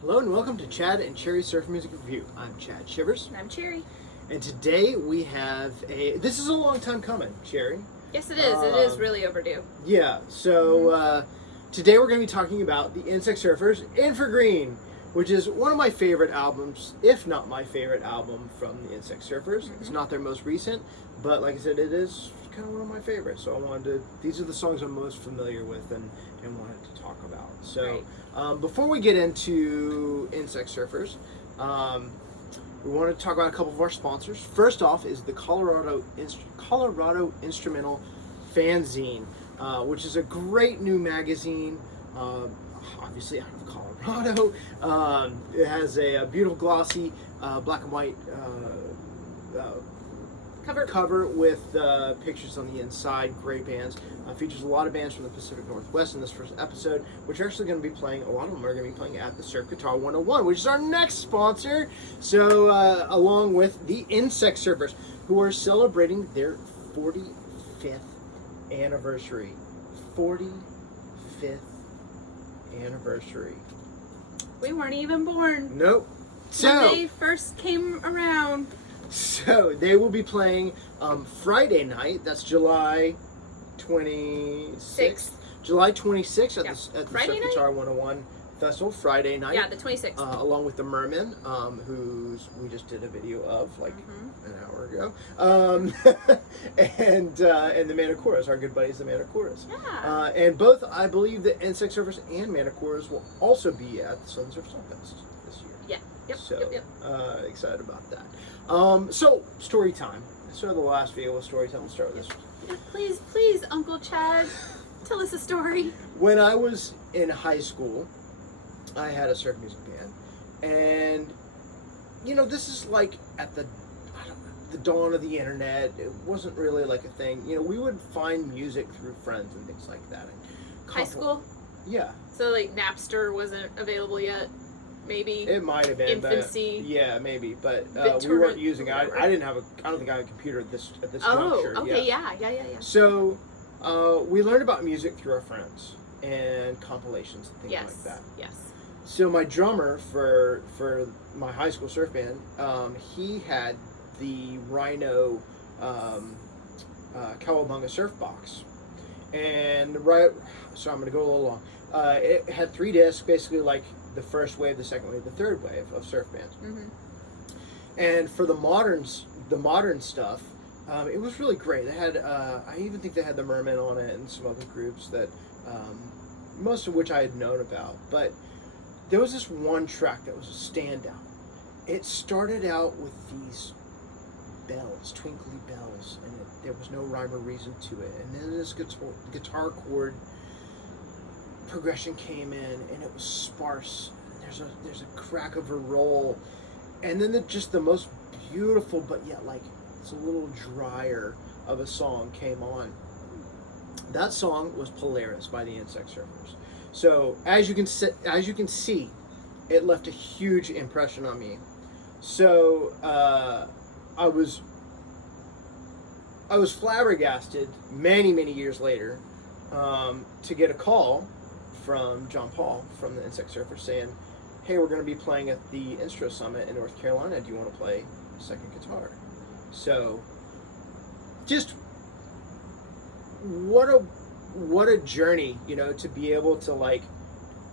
Hello and welcome to Chad and Cherry Surf Music Review. I'm Chad Shivers. And I'm Cherry. And today we have this is a long time coming, Cherry. Yes, it is. It is really overdue. Yeah, so today we're going to be talking about the Insect Surfers Infra, which is one of my favorite albums, if not my favorite album from the Insect Surfers. It's not their most recent, but like I said, it is kind of one of my favorites. So I wanted to, these are the songs I'm most familiar with and wanted to talk about. So before we get into Insect Surfers, we want to talk about a couple of our sponsors. First off is the Colorado Instrumental Fanzine, which is a great new magazine, obviously out of Colorado. It has a beautiful glossy black and white cover with pictures on the inside, great bands. Features a lot of bands from the Pacific Northwest in this first episode, which are actually going to be playing, a lot of them are going to be playing at the Surf Guitar 101, which is our next sponsor. So, along with the Insect Surfers, who are celebrating their 45th anniversary. 45th anniversary. We weren't even born. Nope. So, when they first came around. So they will be playing Friday night. That's July 26th. July 26th at the Surf Guitar 101 Festival. Friday night. Yeah, the 26th. Along with the Mermen, who's we just did a video of like an hour ago, and the Manicoras, our good buddies, the Manicoras. Yeah. And both, I believe, the Insect Surfers and Manicoras will also be at the Southern Surf Fest this year. Yeah. Yep. So, yep. excited about that. So, story time. I started the last video with story time. We'll start with this. Please, Uncle Chad, tell us a story. When I was in high school, I had a surf music band. And, you know, this is like at the dawn of the internet. It wasn't really like a thing. You know, we would find music through friends and things like that. And High school? Yeah. So, like, Napster wasn't available yet? Maybe it might have been infancy. Yeah, maybe, but we weren't using. I don't think I had a computer at this juncture. Oh, okay, yeah. So we learned about music through our friends and compilations and things like that. Yes. So my drummer for my high school surf band, he had the Rhino Cowabunga surf box, and so I'm going to go a little long. It had 3 discs, basically like the first wave, the second wave, the third wave of surf bands. And for the modern stuff, it was really great. They had, I even think they had the Mermen on it and some other groups that, most of which I had known about. But there was this one track that was a standout. It started out with these bells, twinkly bells, and there was no rhyme or reason to it. And then this guitar chord progression came in, and it was sparse. There's a crack of a roll, and then just the most beautiful, but yet like it's a little drier of a song came on. That song was Polaris by the Insect Surfers. So as you can see, it left a huge impression on me. So I was flabbergasted many years later to get a call from John Paul from the Insect Surfers saying, hey, we're going to be playing at the Instro Summit in North Carolina. Do you want to play second guitar? So, just what a journey, you know, to be able to like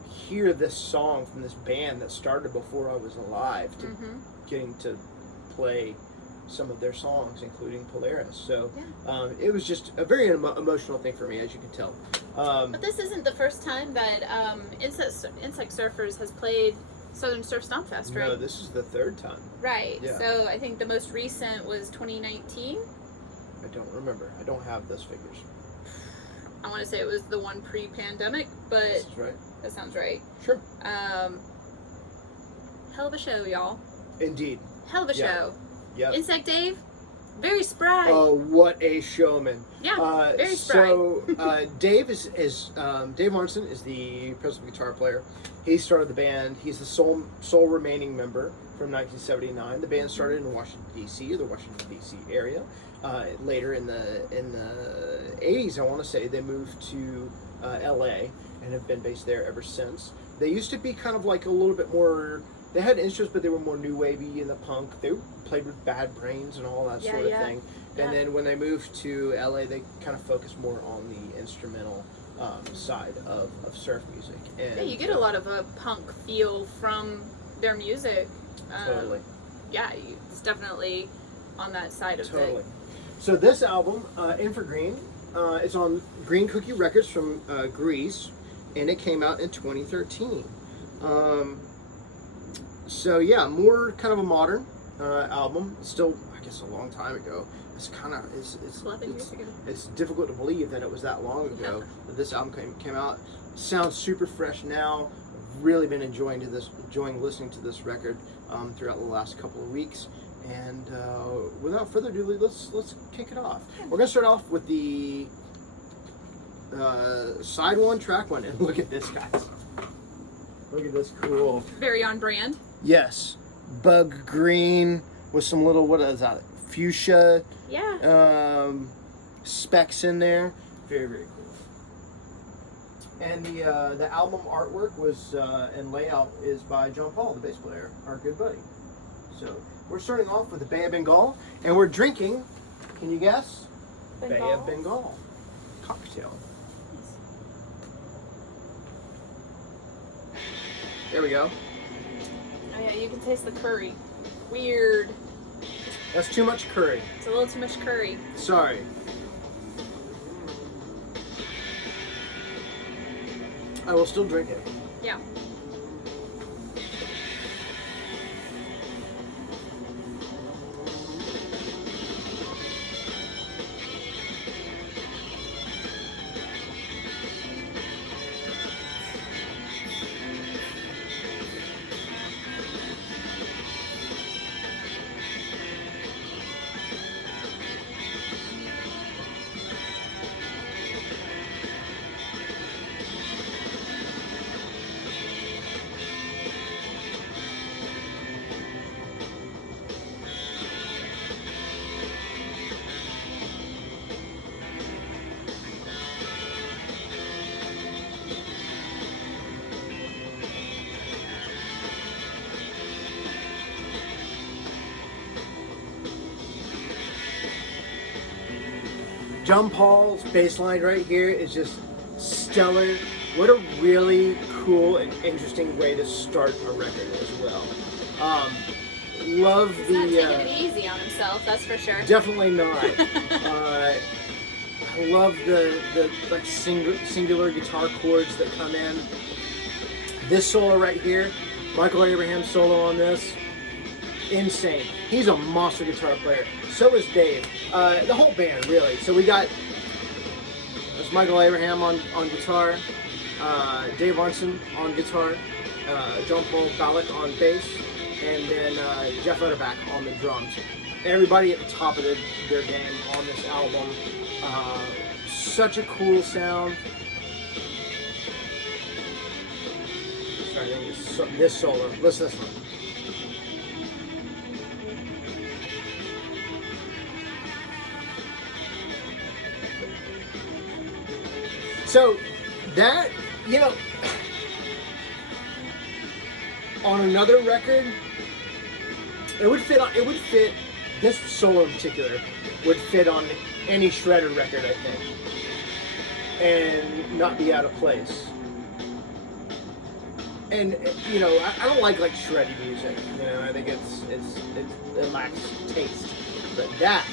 hear this song from this band that started before I was alive to getting to play some of their songs, including Polaris. So it was just a very emotional thing for me, as you can tell. But this isn't the first time that Insect Surfers has played Southern Surf Stompfest, right? No, this is the 3rd time. Right. Yeah. So I think the most recent was 2019. I don't remember. I don't have those figures. I want to say it was the one pre-pandemic, but This is right. That sounds right. Sure. Hell of a show, y'all. Indeed. Hell of a show. Yep. Insect Dave, very spry. Oh, what a showman! Yeah, very spry. So Dave is Dave Martinson is the principal guitar player. He started the band. He's the sole remaining member from 1979. The band started in Washington D.C., the Washington D.C. area. Later in the 80s, I want to say they moved to L.A. and have been based there ever since. They used to be kind of like a little bit more. They had instruments, but they were more new wavy in the punk. They played with Bad Brains and all that sort of thing. And then when they moved to LA, they kind of focused more on the instrumental side of surf music. And yeah, you get a lot of a punk feel from their music. Totally. Yeah, it's definitely on that side of Totally. it. So this album, Infra Green, it's on Green Cookie Records from Greece, and it came out in 2013. So yeah, more kind of a modern album. Still, I guess, a long time ago. It's kind of it's 11 years ago. It's difficult to believe that it was that long ago that this album came out. Sounds super fresh now. Really been enjoying listening to this record throughout the last couple of weeks. And without further ado, let's kick it off. We're gonna start off with the side one, track one, and look at this, guys. Look at this cool. Very on brand. Yes, bug green with some little, what is that? Fuchsia. Yeah. Specs in there. Very, very cool. And the album artwork was and layout is by John Paul, the bass player, our good buddy. So we're starting off with the Bay of Bengal, and we're drinking. Can you guess? Bay of Bengal cocktail. There we go. Oh yeah, you can taste the curry. Weird. That's too much curry. It's a little too much curry. Sorry. I will still drink it. Yeah. John Paul's bass line right here is just stellar. What a really cool and interesting way to start a record as well. Love He's the. not taking it easy on himself, that's for sure. Definitely not. I love the like singular guitar chords that come in. This solo right here, Michael Abraham's solo on this, insane. He's a monster guitar player. So is Dave. The whole band, really. So we got there's Michael Abraham on guitar, Dave Arnson on guitar, John Paul Ballack on bass, and then Jeff Utterback on the drums. Everybody at the top of their game on this album. Such a cool sound. Sorry, I think this solo. Listen to this one. So that, you know, on another record, it would fit, this solo in particular, would fit on any Shredder record, I think, and not be out of place. And, you know, I don't like shreddy music, you know, I think it lacks taste, but that,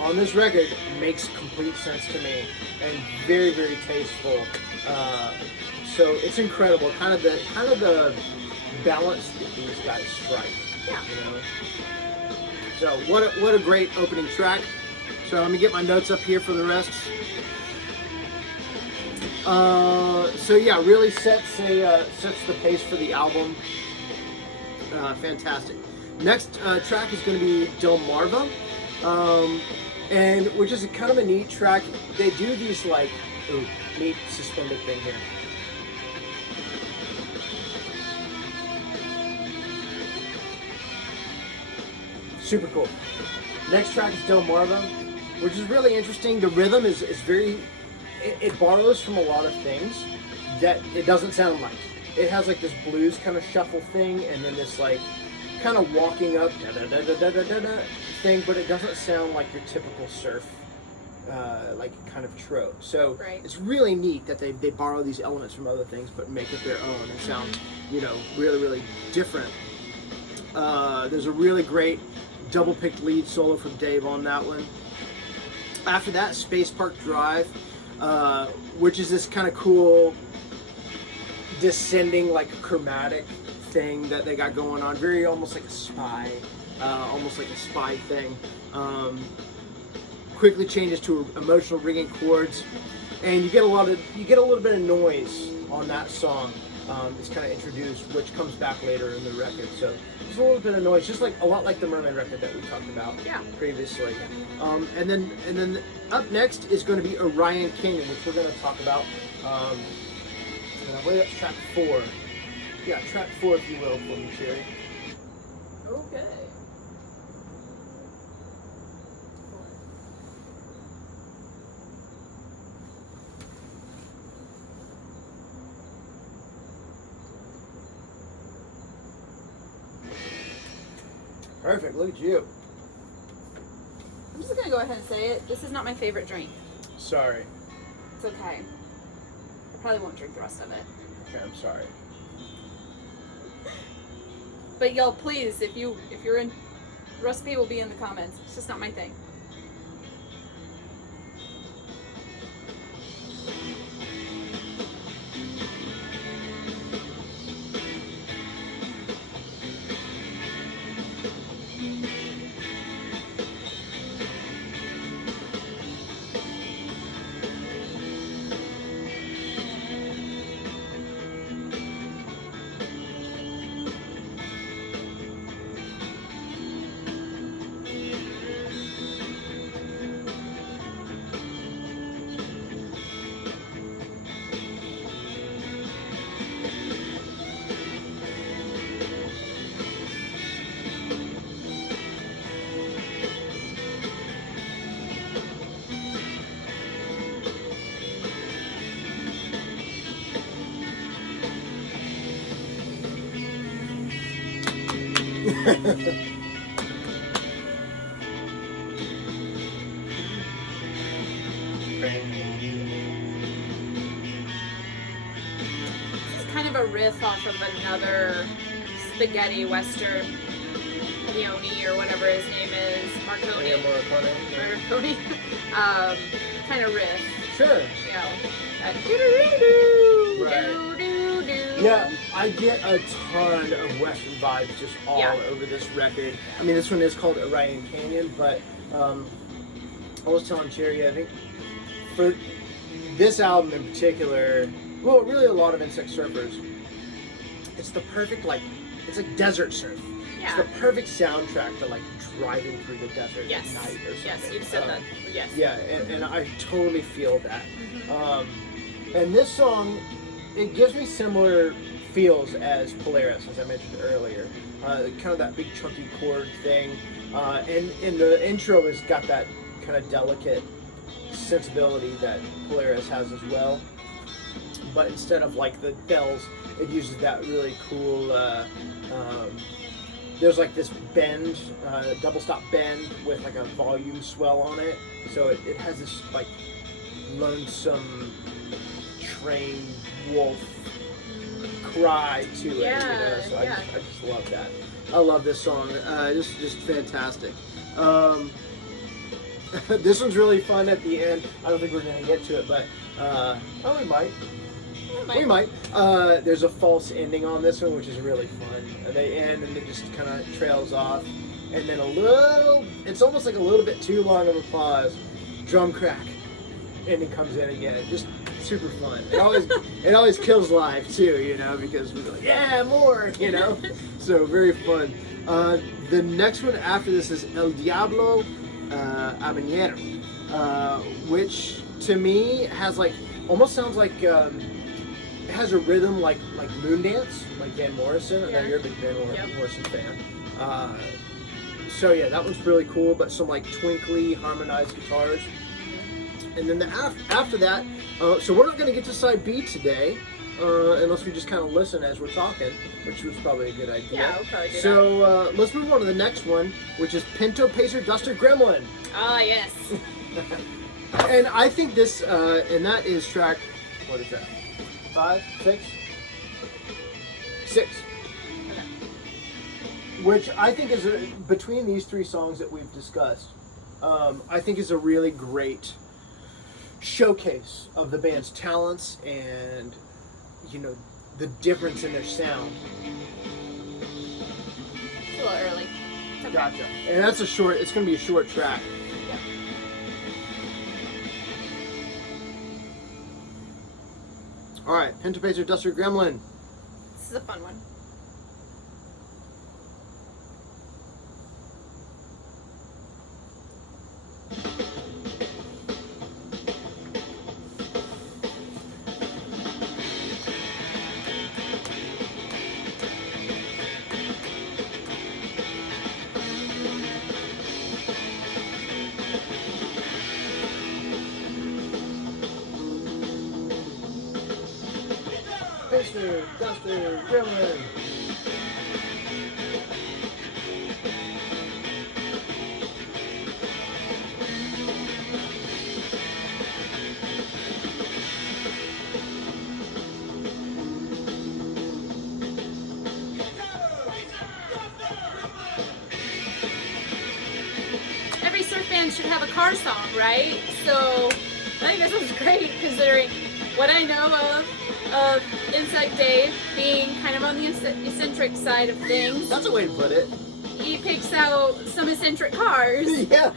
on this record, makes complete sense to me and very, very tasteful. So it's incredible, kind of the balance that these guys strike. Yeah. You know. So what a great opening track. So let me get my notes up here for the rest. So yeah, really sets the pace for the album. Fantastic. Next track is going to be Delmarva. And which is kind of a neat track. They do these neat suspended thing here. Super cool. Next track is Delmarva, which is really interesting. The rhythm is very, it borrows from a lot of things that it doesn't sound like. it has like this blues kind of shuffle thing, and then this like kind of walking up thing, but it doesn't sound like your typical surf like kind of trope. So it's really neat that they borrow these elements from other things but make it their own and sound, you know, really, really different. There's a really great double picked lead solo from Dave on that one. After that, Space Park Drive, which is this kind of cool descending like chromatic thing that they got going on, very almost like a spy thing. Quickly changes to emotional ringing chords, and you get a little bit of noise on that song. It's kind of introduced, which comes back later in the record. So there's a little bit of noise, just like a lot like the Mermaid record that we talked about previously. And then up next is going to be Orion Canyon, which we're going to talk about. And I believe that's track 4. Yeah, track 4, if you will, for me, Cherry. Okay. Perfect, look at you. I'm just gonna go ahead and say it. This is not my favorite drink. Sorry. It's okay. I probably won't drink the rest of it. Okay, I'm sorry. But y'all, please, if you're in, recipe will be in the comments. It's just not my thing. It's kind of a riff off of another spaghetti western, Leone or whatever his name is, Marconi. Yeah, Morricone. Kind of riff. Sure. You know, Yeah, I get a ton of Western vibes just all over this record. I mean, this one is called Orion Canyon, but I was telling Cherry, I think for this album in particular, well, really a lot of Insect Surfers, it's the perfect, like, it's like desert surf. Yeah. It's the perfect soundtrack to, like, driving through the desert at night or something. Yes, you've said that. Yes. Yeah, and I totally feel that. And this song, it gives me similar feels as Polaris, as I mentioned earlier. Kind of that big chunky chord thing. And the intro has got that kind of delicate sensibility that Polaris has as well. But instead of like the bells, it uses that really cool, there's like this bend, double stop bend with like a volume swell on it. So it has this like lonesome train wolf cry to it, you know? So I just love that. I love this song. Just fantastic. This one's really fun at the end. I don't think we're gonna get to it, but we might. We might. There's a false ending on this one, which is really fun. They end and it just kind of trails off, and then it's almost like a little bit too long of a pause. Drum crack, and it comes in again. Just super fun. It always kills live too, you know, because we're like, yeah, more, you know. So very fun. The next one after this is El Diablo Habanero, which to me has like almost sounds like it has a rhythm like Moondance, like Van Morrison. I know you're a big Van Morrison fan. So yeah, that one's really cool, but some like twinkly harmonized guitars. And then after that, so we're not going to get to side B today. unless we just kind of listen as we're talking, which was probably a good idea. Yeah, we'll probably do that. So let's move on to the next one, which is Pinto Pacer Duster Gremlin. Ah, yes. And I think this, and that is track, what is that? 5, 6? 6. Okay. Which I think is, between these 3 songs that we've discussed, I think is a really great showcase of the band's talents and, you know, the difference in their sound. It's a little early. It's okay. Gotcha. And that's it's going to be a short track. Yeah. All right, Pinto Pacer Duster Gremlin. This is a fun one. Pacer Duster Gremlin. Every surf band should have a car song, right? So I think this was great considering what I know of Insect Dave being kind of on the eccentric side of things. That's a way to put it. He picks out some eccentric cars. Yeah.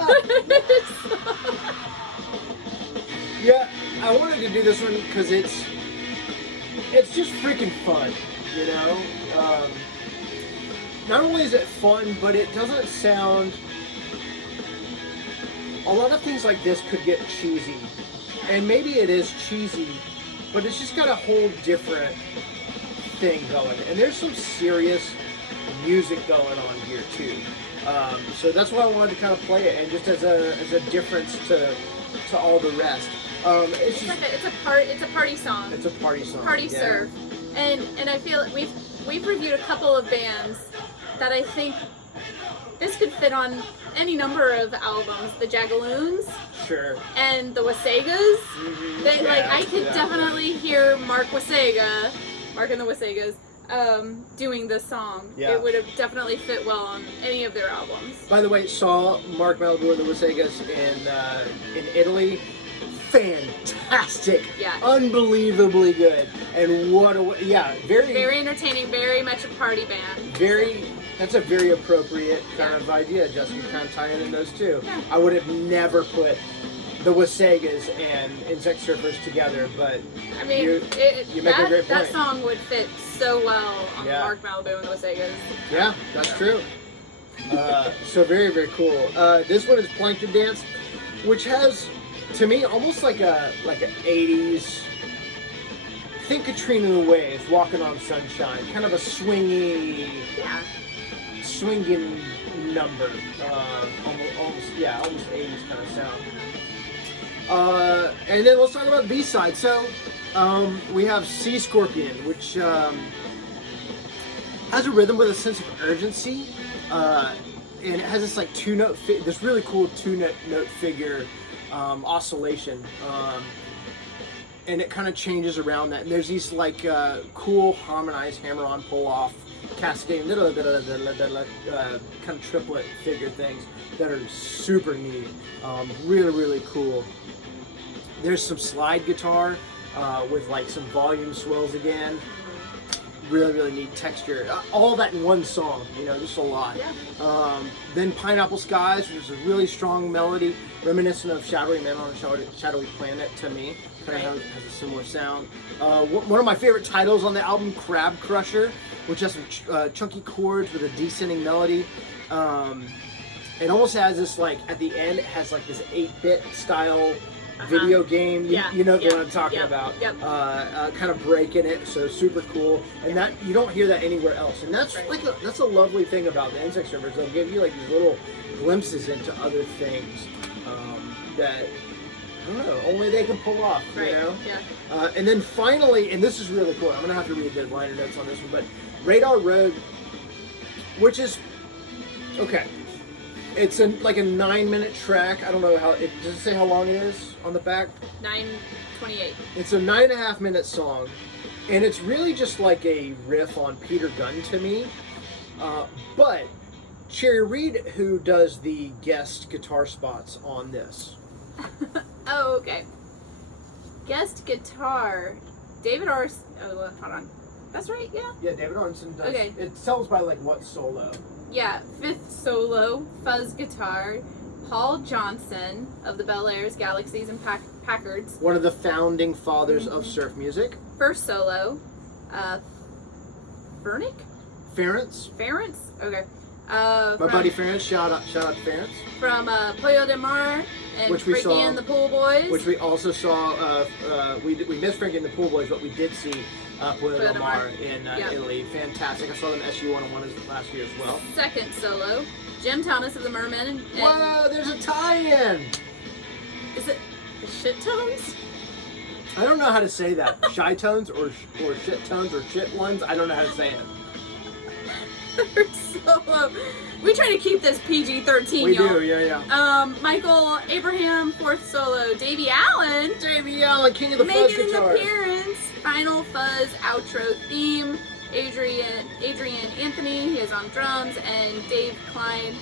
Yeah, I wanted to do this one because it's just freaking fun, you know? Not only is it fun, but it doesn't sound... A lot of things like this could get cheesy. And maybe it is cheesy, but it's just got a whole different thing going. And there's some serious music going on here too. So that's why I wanted to kind of play it, and just as a difference to all the rest. It's a party song. It's a party song. Party yeah. surf. And I feel we've reviewed a couple of bands that I think this could fit on any number of albums. The Jagaloons. Sure. And the Wasegas. Mm-hmm. I could definitely hear Mark and the Wasegas, doing this song. Yeah. It would have definitely fit well on any of their albums. By the way, saw Mark Malibu and the Wasegas in Italy. Fantastic. Yeah. Unbelievably good. And very entertaining, very much a party band. That's a very appropriate kind of idea, Justin. You're kind of tying in those two. Yeah. I would have never put the Wasegas and Insect Surfers together, but I mean, you make a great point. That song would fit so well on Yeah. Mark Malibu and the Wasegas. Yeah, that's true. So very, very cool. This one is Plankton Dance, which has, to me, almost like an 80s. Think Katrina and the Waves, Walking on Sunshine, kind of a swinging number, almost 80s kind of sound. And then let's talk about the B-side. So we have Sea Scorpion, which has a rhythm with a sense of urgency, and it has this like this really cool two-note figure oscillation. And it kind of changes around that. And there's these like cool harmonized hammer-on pull-off cascading kind of triplet figure things that are super neat. Really, really cool. There's some slide guitar with like some volume swells again. Really, really neat texture. All that in one song, just a lot. Yeah. Then Pineapple Skies, which is a really strong melody, reminiscent of Shadowy Man on a Shadowy Planet to me. Kind of has a similar sound. One of my favorite titles on the album, Crab Crusher, which has some chunky chords with a descending melody. It almost has this, like, at the end, it has like this 8-bit style video game. You know what I'm talking about. Yep. Kind of break in it, so super cool. And that you don't hear that anywhere else. And that's that's a lovely thing about the Insect Surfers. They'll give you like these little glimpses into other things that I don't know, only they can pull off, Right. you know? Yeah. And then finally, and this is really cool, I'm going to have to read the liner notes on this one, but Radar Road, which is, okay, it's like a 9-minute track. I don't know does it say how long it is on the back? 9:28. It's a 9.5-minute song, and it's really just like a riff on Peter Gunn to me. But Cherry Reed, who does the guest guitar spots on this. Oh, okay. Guest guitar, David Ors. Oh, hold on. That's right. Yeah. Yeah, David Arneson does. Okay. It tells by like what solo. Yeah. Fifth solo, fuzz guitar. Paul Johnson of the Bel Airs, Galaxies, and Packards. One of the founding fathers of surf music. First solo, Fernick? Ference. Ference? Okay. My buddy Ference, shout out to Ference. From Pollo de Mar and Which we Frankie saw- and the Pool Boys. Which we also saw, we missed Frankie and the Pool Boys, but we did see Pollo del Mar in Italy. Fantastic. I saw them SU 101 last year as well. Second solo, Jim Thomas of the Mermen. And Whoa, there's a tie-in! is it the Shit Tones? I don't know how to say that. Shy tones or shit tones or shit ones. I don't know how to say it. Third solo. We try to keep this PG-13, We y'all. do, yeah. Michael Abraham, fourth solo. Davey Allen. Davey Allen, king of the fuzz Making an guitar. appearance. Final fuzz outro theme. Adrian Anthony, he is on drums, and Dave Klein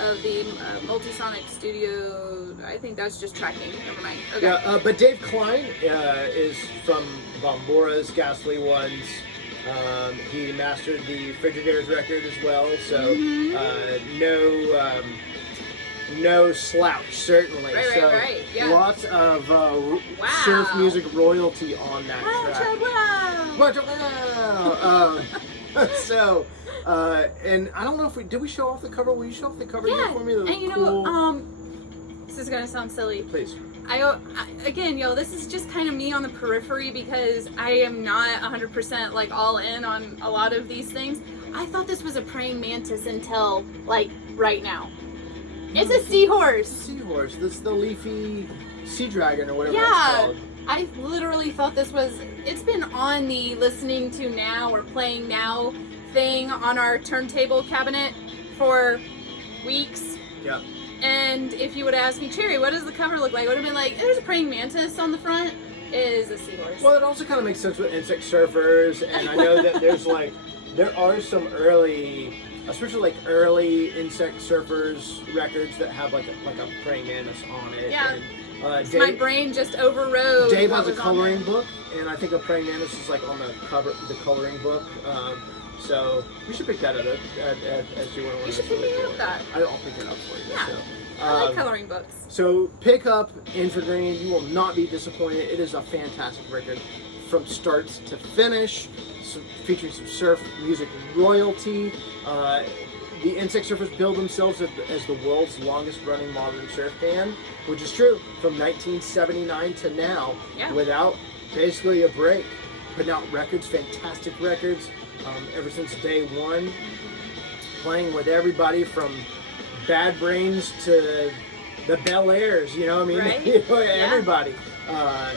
of the Multisonic Studio. I think that's just tracking. Never mind. Okay. Yeah, but Dave Klein is from Bombora's Ghastly Ones. He mastered the Frigidaires record as well, so no slouch, certainly. Right, yeah. Lots of surf music royalty on that track. Wow. So, and I don't know if did we show off the cover? Will you show off the cover here for me? The And you cool... know, this is gonna sound silly. Please. Again, yo, this is just kind of me on the periphery because I am not 100% like all in on a lot of these things. I thought this was a praying mantis until like right now. It's a seahorse. Seahorse. This is the leafy sea dragon or whatever Yeah. it's called. I literally thought this was. It's been on the listening to now or playing now thing on our turntable cabinet for weeks. Yeah. And if you would have asked me, Cherry, what does the cover look like? I would have been like, there's a praying mantis on the front. It is a seahorse. Well, it also kind of makes sense with insect surfers, and I know that there are some early, especially like early insect surfers records that have like a praying mantis on it. Yeah. And, My brain just overrode. Dave what has a was on coloring there. book, and I think a praying mantis is like on the cover, the coloring book. So we should pick that up as you want to. You should pick me up that. I'll pick it up for you. Yeah. So. I like coloring books. So pick up Infra. You will not be disappointed. It is a fantastic record from start to finish, featuring some surf music royalty. The Insect Surfers build themselves as the world's longest running modern surf band, which is true, from 1979 to now, without basically a break. Putting out records, fantastic records, ever since day one. Playing with everybody from Bad Brains to the Bel Airs, you know what I mean? Right? You know, everybody.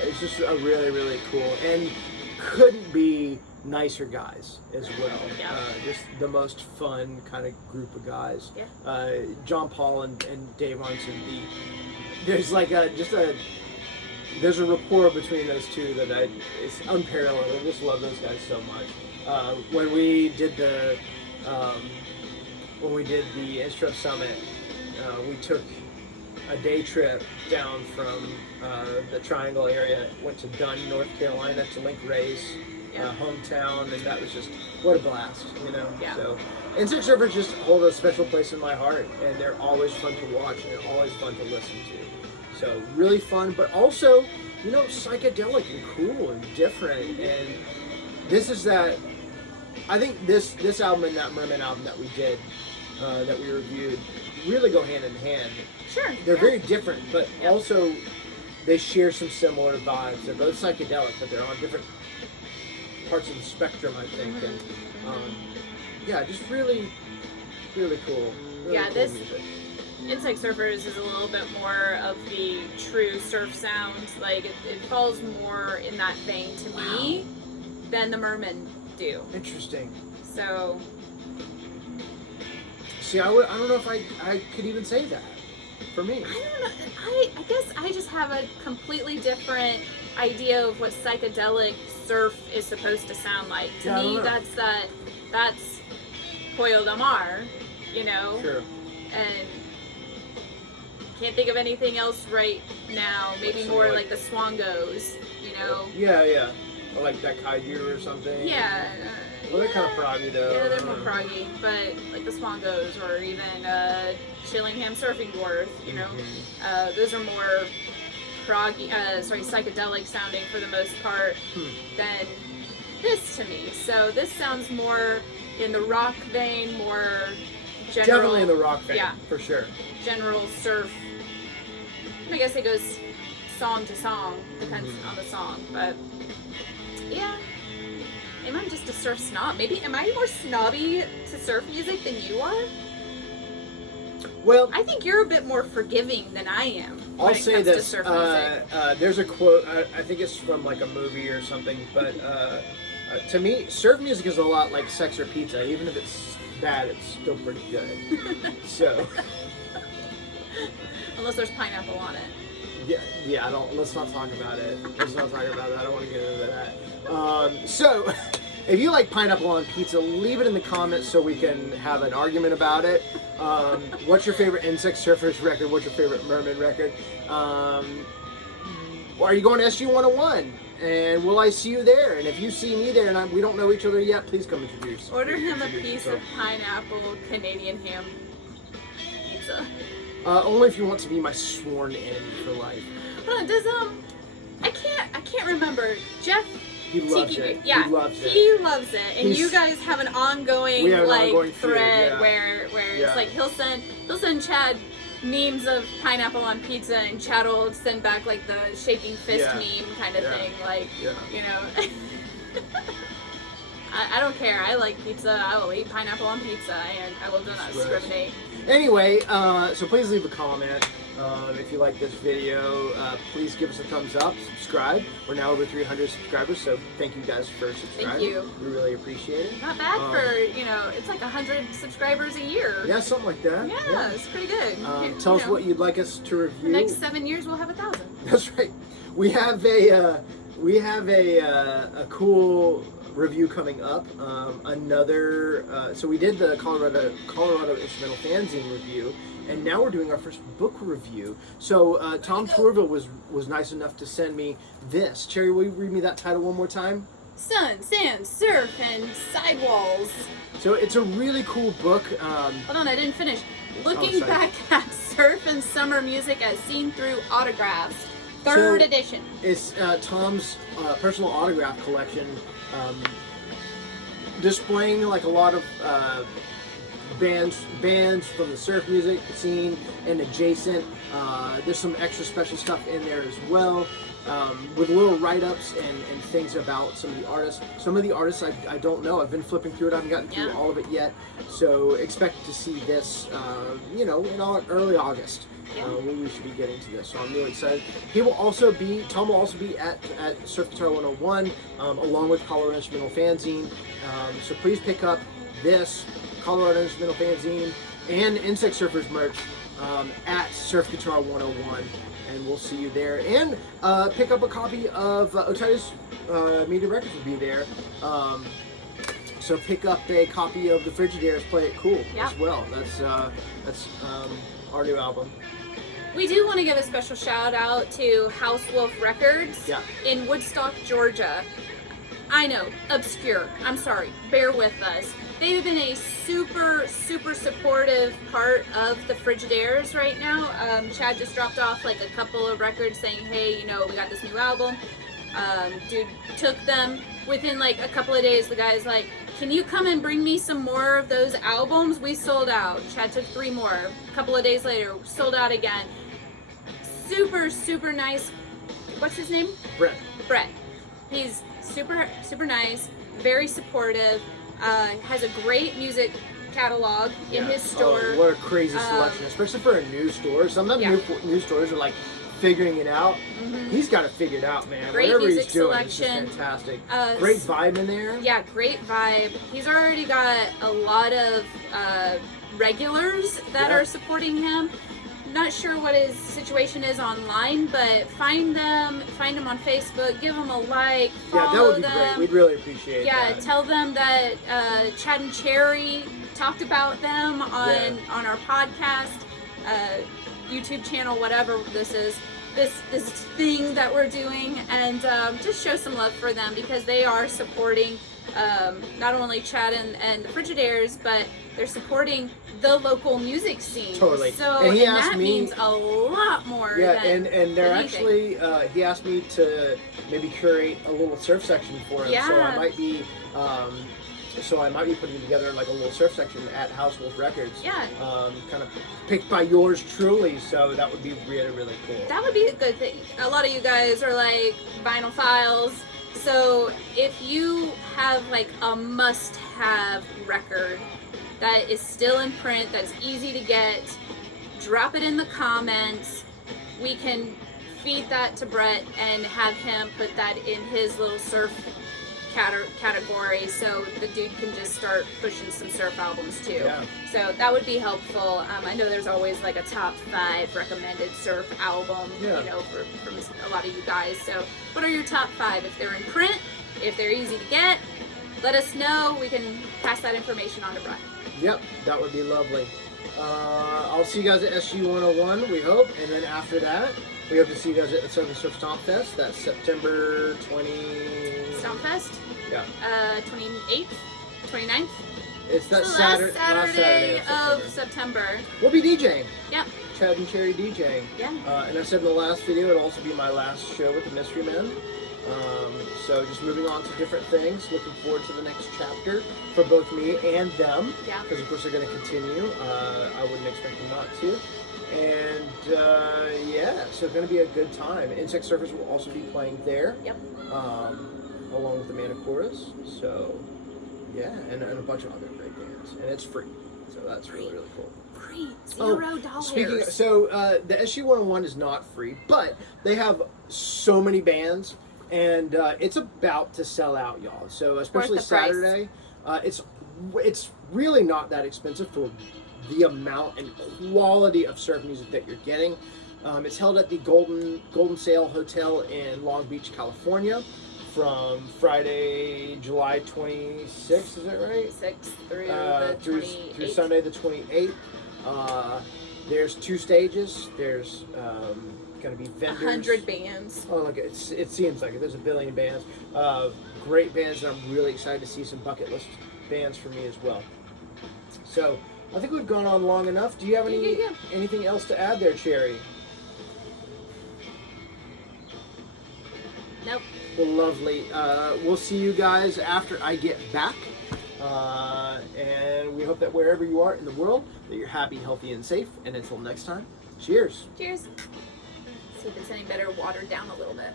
It's just a really, really cool, and couldn't be nicer guys as well. Yeah. Just the most fun kind of group of guys. Yeah. John Paul and Dave Arneson, there's like there's a rapport between those two that it's unparalleled. I just love those guys so much. When we did the Instruct Summit, we took a day trip down from the Triangle area, went to Dunn, North Carolina to Link Ray's hometown, and that was just, what a blast, you know? Yeah. So, Insect Surfers just hold a special place in my heart, and they're always fun to watch, and they're always fun to listen to. So, really fun, but also, you know, psychedelic and cool and different, and this is that, I think this album and that Merman album that we did, that we reviewed, really go hand in hand. Sure. They're very different, but also they share some similar vibes. They're both psychedelic, but they're on different parts of the spectrum, I think. And just really, really cool. Really cool this music. Insect Surfers is a little bit more of the true surf sound. Like it falls more in that vein to me than the Mermen do. Interesting. So. See, I don't know if I could even say that for me. I don't know. I guess I just have a completely different idea of what psychedelic surf is supposed to sound like. To me, that's Pollo del Mar, you know? Sure. And can't think of anything else right now. Maybe more like the Swangos, you know? Yeah. Or like that Kaiju or something. Yeah. Well, they're kind of proggy though. Yeah, they're more proggy, but like the Swangos or even Chillingham Surfing Dwarf, you know? Those are more proggy, psychedelic sounding for the most part than this to me. So this sounds more in the rock vein, more general. Definitely in the rock vein, yeah, for sure. General surf. I guess it goes song to song, depends on the song, but yeah. Am I just a surf snob? Maybe, am I more snobby to surf music than you are? Well, I think you're a bit more forgiving than I am. I'll say this. To surf music. There's a quote, I think it's from like a movie or something, but to me, surf music is a lot like sex or pizza. Even if it's bad, it's still pretty good. So. Unless there's pineapple on it. Yeah, let's not talk about it. Let's not talk about that. I don't want to get into that. So, if you like pineapple on pizza, leave it in the comments so we can have an argument about it. What's your favorite Insect Surfers record? What's your favorite Merman record? Are you going to SG 101? And will I see you there? And if you see me there and we don't know each other yet, please come introduce. Order him a piece of pineapple Canadian ham pizza. Only if you want to be my sworn enemy for life. Does I can't remember. Jeff. He loves it. Yeah, he loves it. He loves it, and you guys have an ongoing ongoing thread feud, where it's like he'll send Chad memes of pineapple on pizza, and Chad will send back like the shaking fist meme kind of thing, like you know. I don't care. I like pizza. I will eat pineapple on pizza, and I will not discriminate. Anyway, so please leave a comment. If you like this video, please give us a thumbs up, subscribe. We're now over 300 subscribers, so thank you guys for subscribing. Thank you. We really appreciate it. Not bad for, it's like 100 subscribers a year. Yeah, something like that. Yeah, it's pretty good. Tell us what you'd like us to review. The next 7 years we'll have 1,000. That's right. We have a cool review coming up. So we did the Colorado Instrumental Fanzine review, and now we're doing our first book review. So Tom Tourville was nice enough to send me this. Cherry, will you read me that title one more time? Sun, Sand, Surf, and Sidewalls. So it's a really cool book. Hold on, I didn't finish. Looking back at surf and summer music as seen through autographs. Third edition. It's Tom's personal autograph collection, displaying like a lot of bands from the surf music scene and adjacent. There's some extra special stuff in there as well, with little write-ups and things about some of the artists. Some of the artists I don't know. I've been flipping through it. I haven't gotten through all of it yet. So expect to see this, in early August. We should be getting to this, so I'm really excited. Tom will also be at Surf Guitar 101, along with Colorado Instrumental Fanzine. So please pick up this Colorado Instrumental Fanzine and Insect Surfers merch at Surf Guitar 101, and we'll see you there. And pick up a copy of Otitis Media Records will be there. So pick up a copy of the Frigidaires Play It Cool as well. That's our new album. We do want to give a special shout out to House Wolf Records in Woodstock, Georgia. I know, obscure. I'm sorry. Bear with us. They've been a super, super supportive part of the Frigidaires right now. Chad just dropped off like a couple of records saying, hey, we got this new album. Dude took them. Within like a couple of days, the guy's like, can you come and bring me some more of those albums? We sold out. Chad took 3 more. A couple of days later, sold out again. Super, super nice. What's his name? Brett. He's super, super nice, very supportive, has a great music catalog in his store. Oh, what a crazy selection, especially for a new store. Sometimes new stores are like figuring it out. He's got it figured out, man. Great Whatever music he's doing selection. is just fantastic. Great vibe in there. Yeah, great vibe. He's already got a lot of regulars that are supporting him. Not sure what his situation is online, but find them on Facebook, give them a like, follow that would be them. great. We'd really appreciate that. Yeah, tell them that Chad and Cherry talked about them on our podcast, YouTube channel, whatever this is, this thing that we're doing, and just show some love for them because they are supporting not only Chad and the Frigidaires, but they're supporting the local music scene. Totally. So and that means a lot more. Yeah, than and they're anything. actually he asked me to maybe curate a little surf section for him. Yeah. So I might be putting together like a little surf section at House Wolf Records. Yeah. Kind of picked by yours truly. So that would be really, really cool. That would be a good thing. A lot of you guys are like vinyl files. So if you have like a must-have record that is still in print, that's easy to get, drop it in the comments. We can feed that to Brett and have him put that in his little surf category, so the dude can just start pushing some surf albums too. Yeah. So that would be helpful. I know there's always like a top 5 recommended surf album, you know, from a lot of you guys. So what are your top 5? If they're in print, if they're easy to get, let us know. We can pass that information on to Brett. Yep, that would be lovely. I'll see you guys at SG 101, we hope, and then after that, we hope to see you guys at the Southern Surf Stomp Fest. That's September 20... Stomp Fest? Yeah. 28th? 29th? It's that last Saturday of September. We'll be DJing. Yep. Chad and Cherry DJing. Yeah. And I said in the last video, it'll also be my last show with the Mystery Men. So just moving on to different things. Looking forward to the next chapter for both me and them. Yeah. Because of course they're going to continue. I wouldn't expect them not to. And yeah, so it's going to be a good time. Insect Surfers will also be playing there. Yep. Along with the Manicoras. So yeah, and a bunch of other great bands. And it's free. So that's really, really cool. Free. $0. Speaking of, so the SG 101 is not free, but they have so many bands, and it's about to sell out, y'all. So especially Saturday, it's really not that expensive for the amount and quality of surf music that you're getting. It's held at the Golden Sail Hotel in Long Beach, California, from Friday, July 26th. Is that right? 6th through Sunday the 28th. There's 2 stages. There's going to be vendors. 100 bands. Oh, look, it seems like it. There's a billion bands. Great bands, and I'm really excited to see some bucket list bands for me as well. So I think we've gone on long enough. Do you have anything else to add there, Cherry? Nope. Well, lovely. We'll see you guys after I get back. And we hope that wherever you are in the world, that you're happy, healthy, and safe. And until next time, cheers. Cheers. See if it's any better watered down a little bit.